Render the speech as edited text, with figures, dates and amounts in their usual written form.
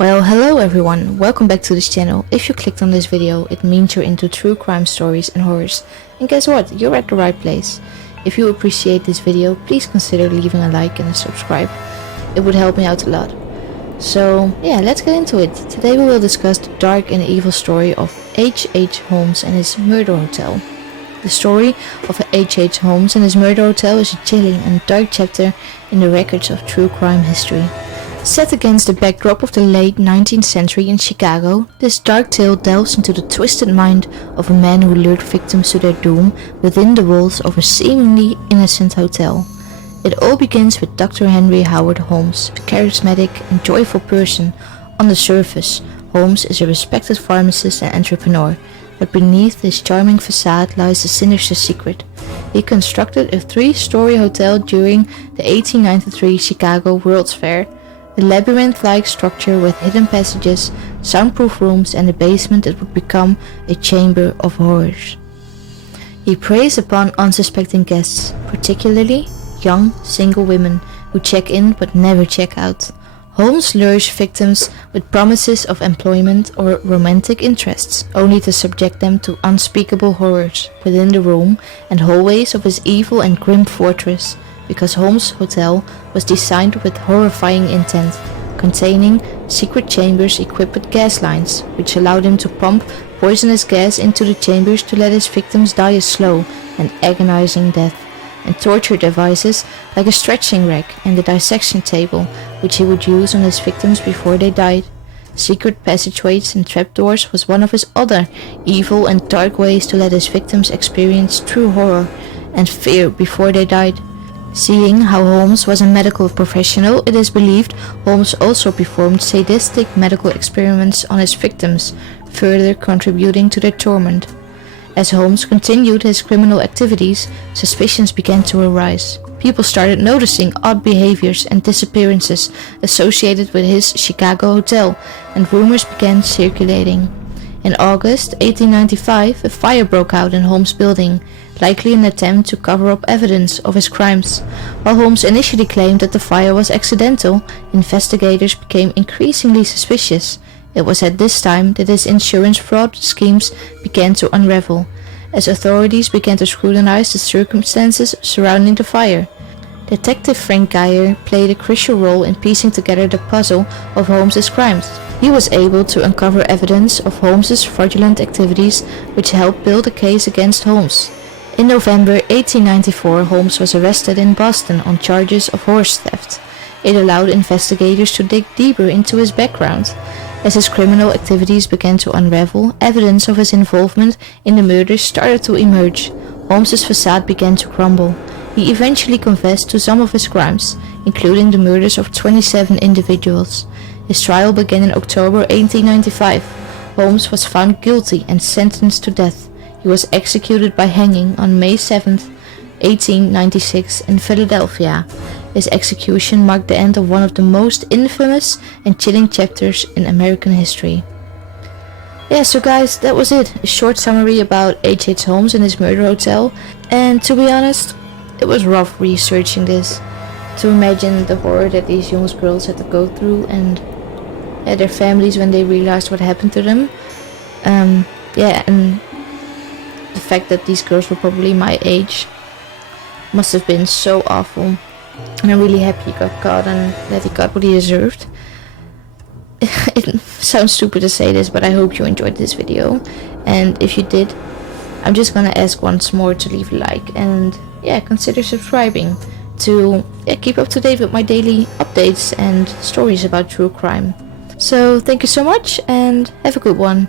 Well, hello everyone, welcome back to this channel. If you clicked on this video, it means you're into true crime stories and horrors. And guess what? You're at the right place. If you appreciate this video, please consider leaving a like and a subscribe. It would help me out a lot. So yeah, let's get into it. Today we will discuss the dark and evil story of H.H. Holmes and his murder hotel. The story of H.H. Holmes and his murder hotel is a chilling and dark chapter in the records of true crime history. Set against the backdrop of the late 19th century in Chicago, this dark tale delves into the twisted mind of a man who lured victims to their doom within the walls of a seemingly innocent hotel. It all begins with Dr. Henry Howard Holmes, a charismatic and joyful person. On the surface, Holmes is a respected pharmacist and entrepreneur, but beneath this charming facade lies a sinister secret. He constructed a 3-story hotel during the 1893 Chicago World's Fair, a labyrinth-like structure with hidden passages, soundproof rooms, and a basement that would become a chamber of horrors. He preys upon unsuspecting guests, particularly young, single women who check in but never check out. Holmes lures victims with promises of employment or romantic interests, only to subject them to unspeakable horrors within the room and hallways of his evil and grim fortress, because Holmes' hotel was designed with horrifying intent, containing secret chambers equipped with gas lines, which allowed him to pump poisonous gas into the chambers to let his victims die a slow and agonizing death, and torture devices like a stretching rack and a dissection table, which he would use on his victims before they died. Secret passageways and trapdoors was one of his other evil and dark ways to let his victims experience true horror and fear before they died. Seeing how Holmes was a medical professional, it is believed Holmes also performed sadistic medical experiments on his victims, further contributing to their torment. As Holmes continued his criminal activities, suspicions began to arise. People started noticing odd behaviors and disappearances associated with his Chicago hotel, and rumors began circulating. In August 1895, a fire broke out in Holmes' building, likely an attempt to cover up evidence of his crimes. While Holmes initially claimed that the fire was accidental, investigators became increasingly suspicious. It was at this time that his insurance fraud schemes began to unravel, as authorities began to scrutinize the circumstances surrounding the fire. Detective Frank Geyer played a crucial role in piecing together the puzzle of Holmes' crimes. He was able to uncover evidence of Holmes' fraudulent activities, which helped build a case against Holmes. In November 1894, Holmes was arrested in Boston on charges of horse theft. It allowed investigators to dig deeper into his background. As his criminal activities began to unravel, evidence of his involvement in the murders started to emerge. Holmes' facade began to crumble. He eventually confessed to some of his crimes, including the murders of 27 individuals. His trial began in October 1895. Holmes was found guilty and sentenced to death. He was executed by hanging on May 7, 1896 in Philadelphia. His execution marked the end of one of the most infamous and chilling chapters in American history. Yeah, so guys, that was it. A short summary about H.H. Holmes and his murder hotel. And to be honest, it was rough researching this. To imagine the horror that these young girls had to go through and their families when they realized what happened to them. And the fact that these girls were probably my age must have been so awful. And I'm really happy he got caught and that he got what he deserved. It sounds stupid to say this, but I hope you enjoyed this video. And if you did, I'm just gonna ask once more to leave a like and consider subscribing to keep up to date with my daily updates and stories about true crime. So thank you so much and have a good one.